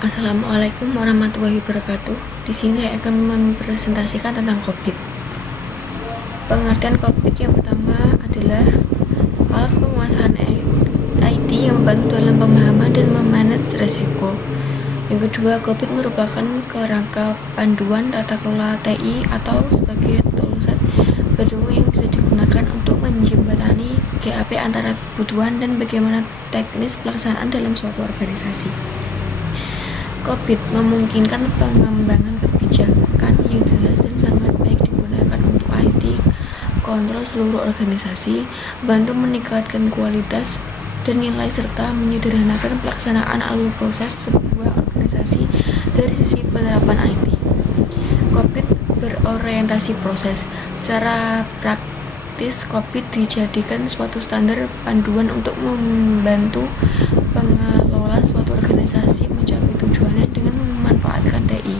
Assalamualaikum warahmatullahi wabarakatuh. Di sini saya akan mempresentasikan tentang COVID. Pengertian COVID yang pertama adalah alat penguasaan IT yang membantu dalam pemahaman dan memanage resiko. Yang kedua, COVID merupakan kerangka panduan tata kelola TI atau sebagai toolset baru yang bisa digunakan untuk menjembatani gap antara kebutuhan dan bagaimana teknis pelaksanaan dalam suatu organisasi. COVID memungkinkan pengembangan kebijakan yang jelas dan sangat baik digunakan untuk IT, kontrol seluruh organisasi, bantu meningkatkan kualitas dan nilai serta menyederhanakan pelaksanaan alur proses sebuah organisasi dari sisi penerapan IT. COVID berorientasi proses. Secara praktis, COVID dijadikan suatu standar panduan untuk membantu pengelola suatu organisasi mencapai tujuannya dengan memanfaatkan TI.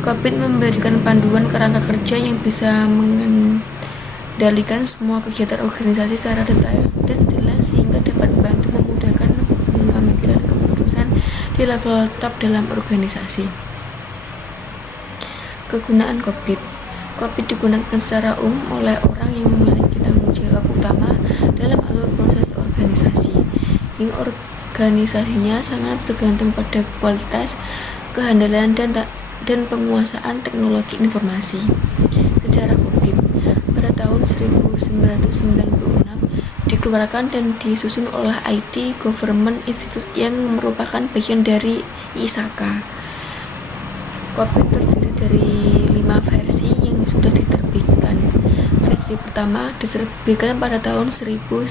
COVID memberikan panduan kerangka kerja yang bisa mengendalikan semua kegiatan organisasi secara detail dan jelas sehingga dapat membantu memudahkan pengambilan keputusan di level top dalam organisasi. Kegunaan COVID digunakan secara umum oleh orang yang memiliki tanggung jawab utama dalam alur proses organisasi. Yang organisasinya sangat bergantung pada kualitas, kehandalan, dan penguasaan teknologi informasi. Sejarah COVID pada tahun 1996 dikeluarkan dan disusun oleh IT Government Institute yang merupakan bagian dari ISAKA. COVID terdiri dari 5 versi yang sudah diterbitkan. Versi pertama diterbitkan pada tahun 1996,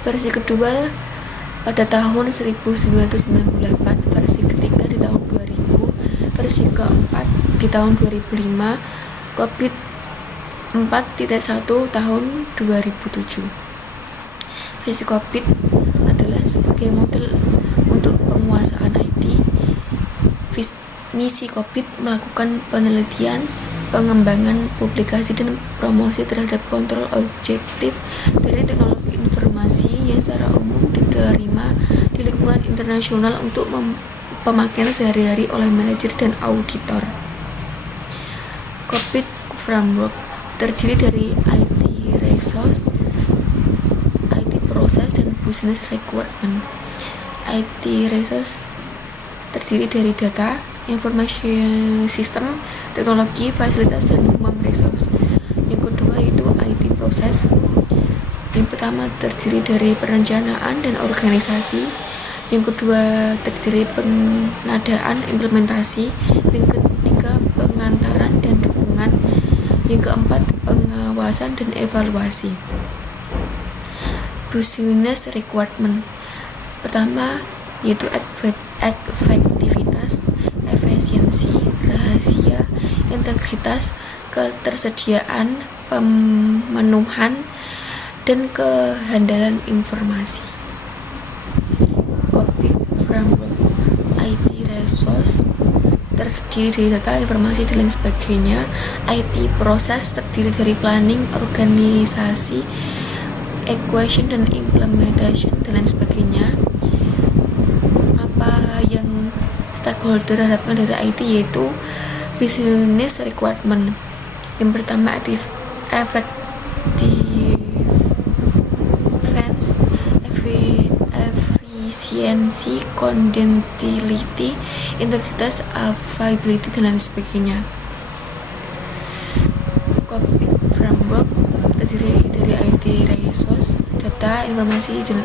versi kedua pada tahun 1998, versi ketiga di tahun 2000, versi keempat di tahun 2005, COVID 4.1 tahun 2007. Visi COVID adalah sebagai model untuk penguasaan IT. Misi COVID melakukan penelitian, pengembangan, publikasi, dan promosi terhadap kontrol objektif dari teknologi informasi yang secara umum diterima di lingkungan internasional untuk pemakaian sehari-hari oleh manajer dan auditor. COVID Framework terdiri dari IT Resource, IT Process, dan Business Requirement. IT Resource terdiri dari data, information system, teknologi, fasilitas, dan human resource. Yang kedua itu IT Process. Yang pertama terdiri dari perencanaan dan organisasi. Yang kedua terdiri pengadaan, implementasi. Yang ketiga pengantaran dan dukungan. Yang keempat pengawasan dan evaluasi. Business Requirement pertama yaitu efektivitas, efisiensi, rahasia, integritas, ketersediaan, pemenuhan, dan kehandalan informasi. COVID Framework IT Resource terdiri dari data, informasi, dan lain sebagainya. IT Process terdiri dari planning, organisasi, equation, dan implementation, dan lain sebagainya. Apa yang stakeholder harapkan dari IT yaitu business requirement. Yang pertama efisiensi, continuity, integritas, availability, dan lain sebagainya. COVID Framework terdiri dari IT Resource, data, informasi, dan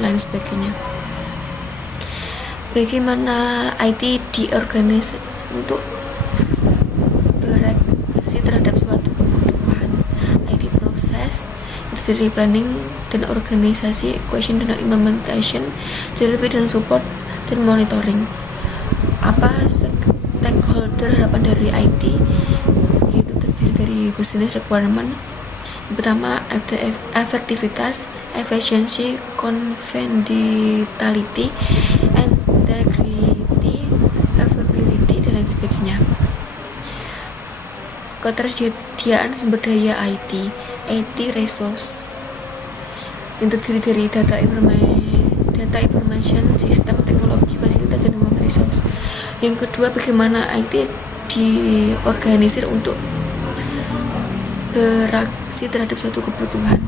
lain sebagainya. Bagaimana IT diorganisasi untuk bereaksi terhadap suatu kebutuhan. IT Process terdiri dari planning dan organisasi, equation dan implementation, delivery dan support, dan monitoring. Apa stakeholder harapan dari IT yaitu terdiri dari business requirement. Yang pertama efektivitas, efficiency, confidentiality, integrity, availability, dan lain sebagainya. Ketersediaan sumber daya IT resource yang terdiri dari data, data information, sistem, teknologi, fasilitas, dan human resource. Yang kedua, bagaimana IT diorganisir untuk beraksi terhadap suatu kebutuhan,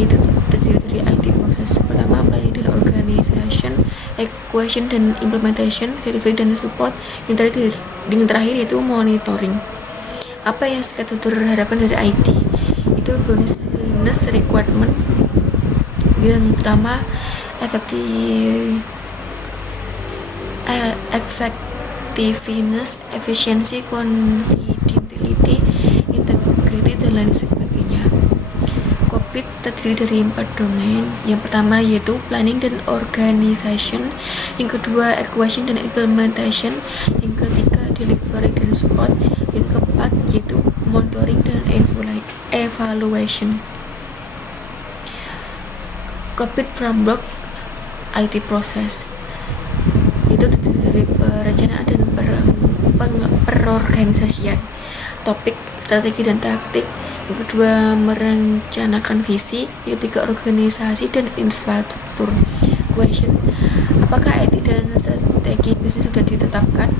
yaitu terdiri dari IT proses. Pertama, planning dan organization, execution dan implementation, delivery dan support. Yang terakhir yaitu monitoring. Apa yang kita harapkan dari IT? Itu business requirement. Yang pertama, effectiveness, efficiency, confidentiality, integrity, dan lain sebagainya. COVID terdiri dari 4 domain. Yang pertama yaitu planning dan organization, yang kedua execution dan implementation, yang ketiga delivery dan support, yang keempat yaitu monitoring dan evaluation. COVID framework IT process itu terdiri dari perencanaan dan perorganisasian, topik, strategi dan taktik. Yang kedua, merencanakan visi. Yang ketiga, organisasi dan infrastruktur. Question: apakah IT dan strategi bisnis sudah ditetapkan?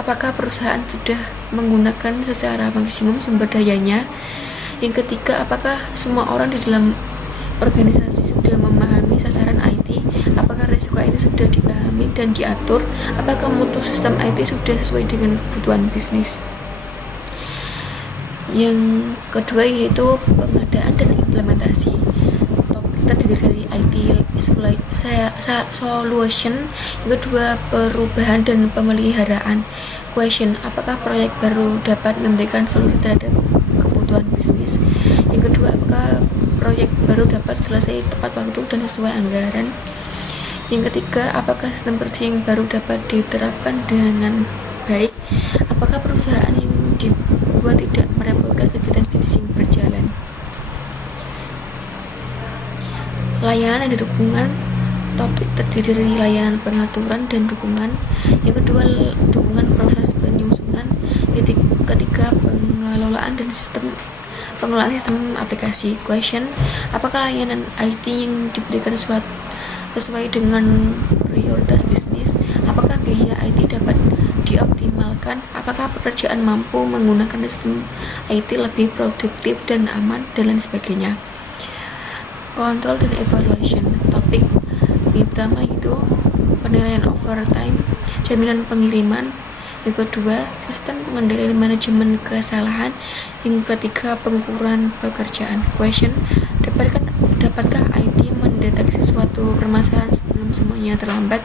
Apakah perusahaan sudah menggunakan secara maksimum sumber dayanya? Yang ketiga, apakah semua orang di dalam organisasi sudah memahami sasaran IT? Apakah risiko IT sudah dipahami dan diatur? Apakah mutu sistem IT sudah sesuai dengan kebutuhan bisnis? Yang kedua yaitu pengadaan dan implementasi. Topik terdiri dari IT solution. Yang kedua, perubahan dan pemeliharaan. Question: apakah proyek baru dapat memberikan solusi terhadap kebutuhan bisnis? Yang kedua, apakah proyek baru dapat selesai tepat waktu dan sesuai anggaran? Yang ketiga, apakah sistem kerja yang baru dapat diterapkan dengan baik? Apakah perusahaan yang dibuat tidak merepotkan kegiatan bisnis yang berjalan? Layanan dan dukungan. Topik terdiri dari layanan pengaturan dan dukungan. Yang kedua, dukungan proses penyusunan. Yang ketiga, pengelolaan sistem aplikasi. Question: apakah layanan IT yang diberikan sesuai dengan prioritas bisnis? Apakah biaya IT dapat dioptimalkan? Apakah pekerjaan mampu menggunakan sistem IT lebih produktif dan aman, dan lain sebagainya. Kontrol dan evaluation. Topik yang pertama itu penilaian overtime, jaminan pengiriman. Yang kedua, sistem pengendalian manajemen kesalahan. Yang ketiga, pengukuran pekerjaan. Question: dapatkah IT mendeteksi suatu permasalahan sebelum semuanya terlambat?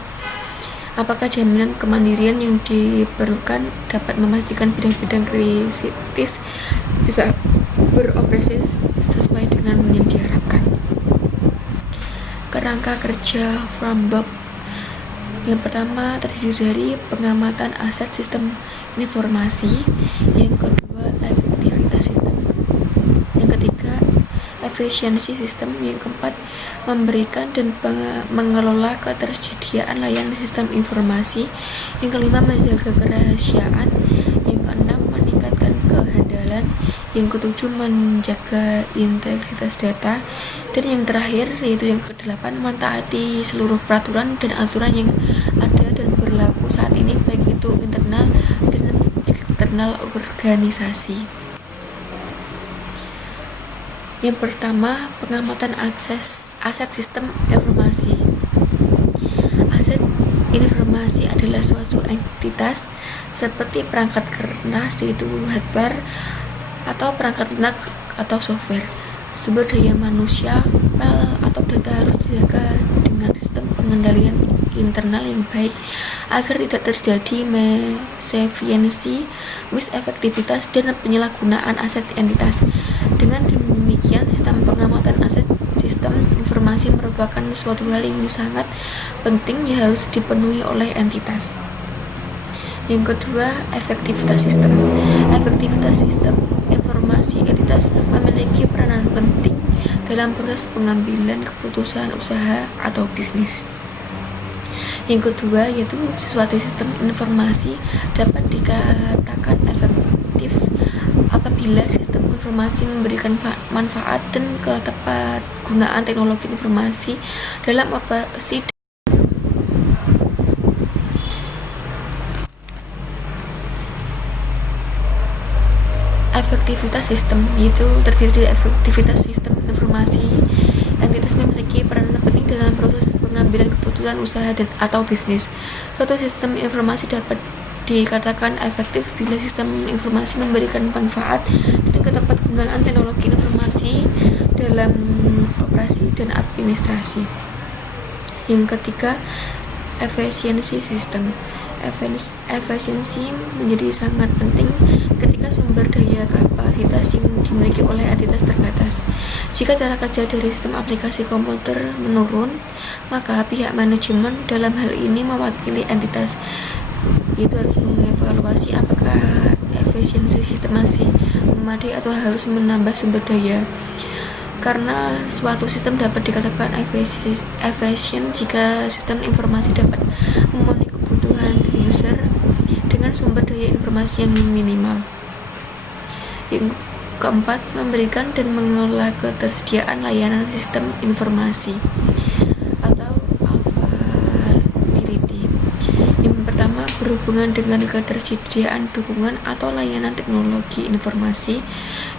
Apakah jaminan kemandirian yang diperlukan dapat memastikan bidang-bidang kritis bisa beroperasi sesuai dengan yang diharapkan? Kerangka kerja framework. Yang pertama terdiri dari pengamatan aset sistem informasi. Yang kedua, efektivitas sistem. Yang ketiga, efisiensi sistem. Yang keempat, memberikan dan mengelola ketersediaan layanan sistem informasi. Yang kelima, menjaga kerahasiaan. Yang keenam, meningkatkan kehandalan. Yang ketujuh, menjaga integritas data. Dan yang terakhir yaitu yang kedelapan, mentaati seluruh peraturan dan aturan yang ada dan berlaku saat ini, baik itu internal dan eksternal organisasi. Yang pertama, pengamatan aset sistem informasi. Aset informasi adalah suatu entitas seperti perangkat keras, yaitu hardware, atau perangkat lunak atau software. Sumber daya manusia, file atau data harus dijaga dengan sistem pengendalian internal yang baik agar tidak terjadi misefektivitas dan penyalahgunaan aset entitas. Dengan demikian, sistem pengamatan aset sistem informasi merupakan suatu hal yang sangat penting yang harus dipenuhi oleh entitas. Yang kedua, efektivitas sistem. Efektivitas sistem informasi entitas memiliki peranan penting dalam proses pengambilan keputusan usaha atau bisnis. Yang kedua yaitu suatu sistem informasi dapat dikatakan efektif apabila sistem informasi memberikan manfaat dan ketepatgunaan teknologi informasi dalam operasi efektivitas sistem, yaitu terdiri dari efektivitas sistem informasi. Entitas memiliki peranan penting dalam proses pengambilan keputusan usaha dan atau bisnis. Suatu sistem informasi dapat dikatakan efektif bila sistem informasi memberikan manfaat dan ketepatgunaan teknologi informasi dalam operasi dan administrasi. Yang ketiga, efisiensi sistem. Efisiensi menjadi sangat penting ketika sumber daya kapasitas yang dimiliki oleh entitas terbatas. Jika cara kerja dari sistem aplikasi komputer menurun, maka pihak manajemen dalam hal ini mewakili entitas itu harus mengevaluasi apakah efisiensi sistem masih memadai atau harus menambah sumber daya. Karena suatu sistem dapat dikatakan efisien jika sistem informasi dapat memenuhi kebutuhan user dengan sumber daya informasi yang minimal. Yang keempat, memberikan dan mengelola ketersediaan layanan sistem informasi atau availability. Yang pertama, berhubungan dengan ketersediaan dukungan atau layanan teknologi informasi.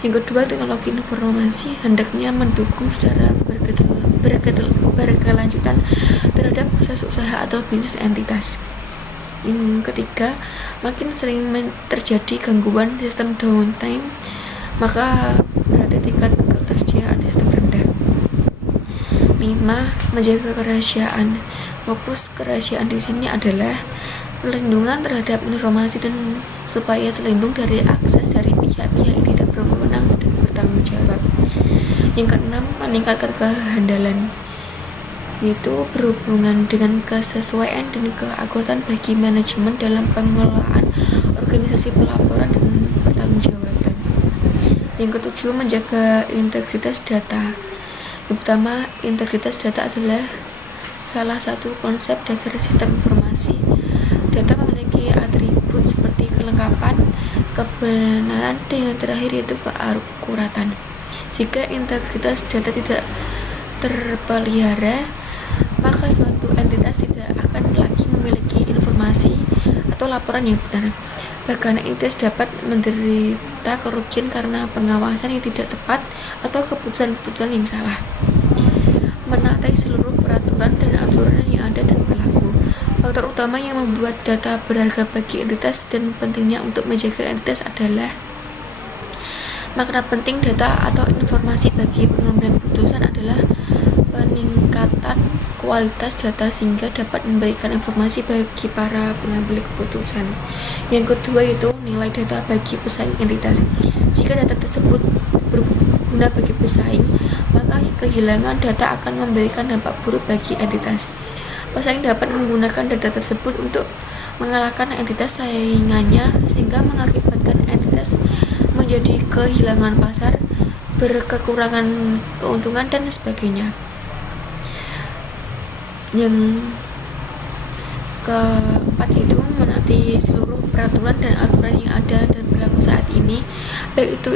Yang kedua, teknologi informasi hendaknya mendukung secara berkelanjutan terhadap proses usaha atau bisnis entitas. Yang ketiga, makin sering terjadi gangguan sistem downtime, maka berarti tingkat ketersediaan sistem rendah. 5. Menjaga kerahasiaan. Fokus kerahasiaan di sini adalah perlindungan terhadap informasi dan supaya terlindung dari akses dari pihak-pihak yang tidak berwenang dan bertanggung jawab. Yang keenam, meningkatkan kehandalan, yaitu berhubungan dengan kesesuaian dan keakuratan bagi manajemen dalam pengelolaan organisasi pelaporan dan pertanggungjawaban. Yang ketujuh, menjaga integritas data. Yang pertama, integritas data adalah salah satu konsep dasar sistem informasi. Data memiliki atribut seperti kelengkapan, kebenaran, dan yang terakhir yaitu keakuratan. Jika integritas data tidak terpelihara, maka suatu entitas tidak akan lagi memiliki informasi atau laporan yang benar. Bahkan entitas dapat menderita kerugian karena pengawasan yang tidak tepat atau keputusan-keputusan yang salah. Menaati seluruh peraturan dan aturan yang ada dan berlaku. Faktor utama yang membuat data berharga bagi entitas dan pentingnya untuk menjaga entitas adalah makna penting data atau informasi bagi pengambilan keputusan adalah peningkatan kualitas data sehingga dapat memberikan informasi bagi para pengambil keputusan. Yang kedua yaitu nilai data bagi pesaing entitas. Jika data tersebut berguna bagi pesaing, maka kehilangan data akan memberikan dampak buruk bagi entitas. Pesaing dapat menggunakan data tersebut untuk mengalahkan entitas saingannya sehingga mengakibatkan entitas menjadi kehilangan pasar, berkekurangan keuntungan dan sebagainya. Yang keempat yaitu menaati seluruh peraturan dan aturan yang ada dan berlaku saat ini, baik itu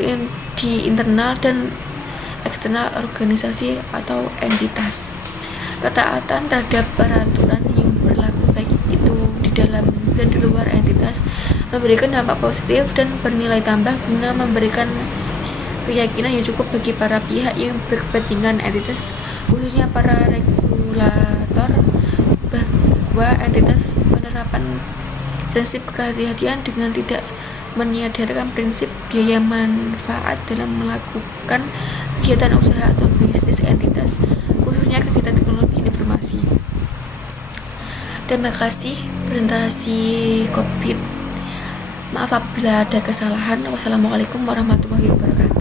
di internal dan eksternal organisasi atau entitas. Ketaatan terhadap peraturan yang berlaku baik itu di dalam dan di luar entitas memberikan dampak positif dan bernilai tambah guna memberikan keyakinan yang cukup bagi para pihak yang berkepentingan entitas, khususnya para regulator, bahwa entitas penerapan prinsip kehati-hatian dengan tidak meniadakan prinsip biaya manfaat dalam melakukan kegiatan usaha atau bisnis entitas, khususnya kegiatan teknologi informasi. Terima kasih presentasi COVID. Maaf apabila ada kesalahan. Wassalamualaikum warahmatullahi wabarakatuh.